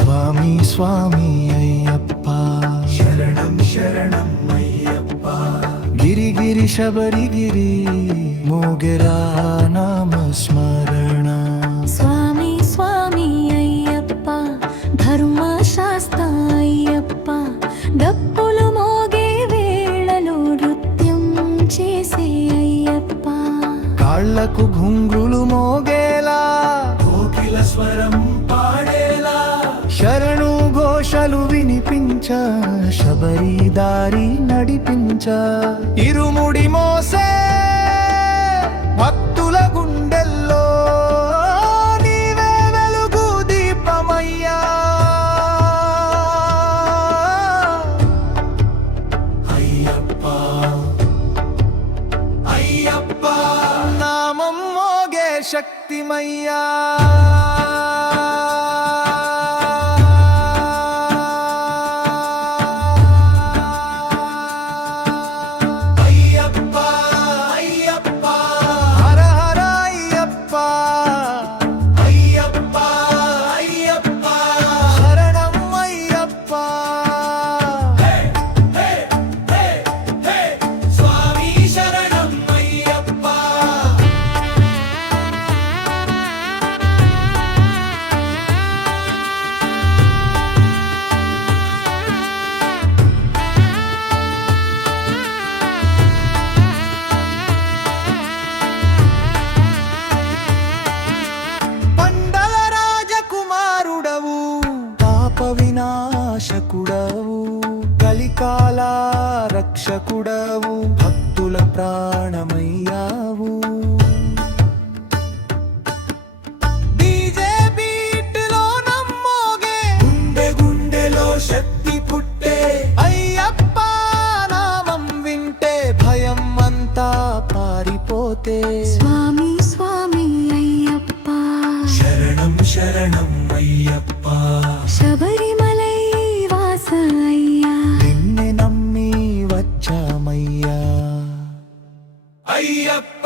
స్వామి స్వామి అయ్యప్ప శరణం శరణం అయ్యప్ప గిరి శబరిగిరి మోగెరా నామ స్మరణ స్వామి స్వామి అయ్యప్ప ధర్మశాస్త్ర అయ్యప్ప డప్పులు మోగే వేళలో నృత్యం చేసే అయ్యప్ప కాళ్లకు ఘుంగులు మోగేలా కోకిల స్వరం పాడేలా శరణు ఘోషలు వినిపించ శబరి దారి నడిపించ ఇరుముడి మోసే భక్తుల గుండెల్లో నీవే వెలుగు దీపమయ్యా అయ్యప్ప అయ్యప్ప నామం మోగే శక్తిమయ్యా అయ్యప్ప అయ్యప్ప హర హర అయ్యప్ప అయ్యప్ప అయ్యప్ప శరణం అయ్యప్ప స్వామి శరణం అయ్యప్ప పండల రాజకుమారుడవు పాప వినాశకుడవు కలికాల రక్షకుడవు భక్తుల ప్రాణమయ్యావు డీజే బీట్లో నమ్మోగే గుండె గుండెలో శక్తి పుట్టే అయ్యప్ప నామం వింటే భయం అంతా పారిపోతే స్వామి స్వామి అయ్యప్ప శరణం శరణం అయ్యప్ప శబరిమలై వాస అయ్యా నిన్నే నమ్మి వచ్చామయ్యా అయ్యప్ప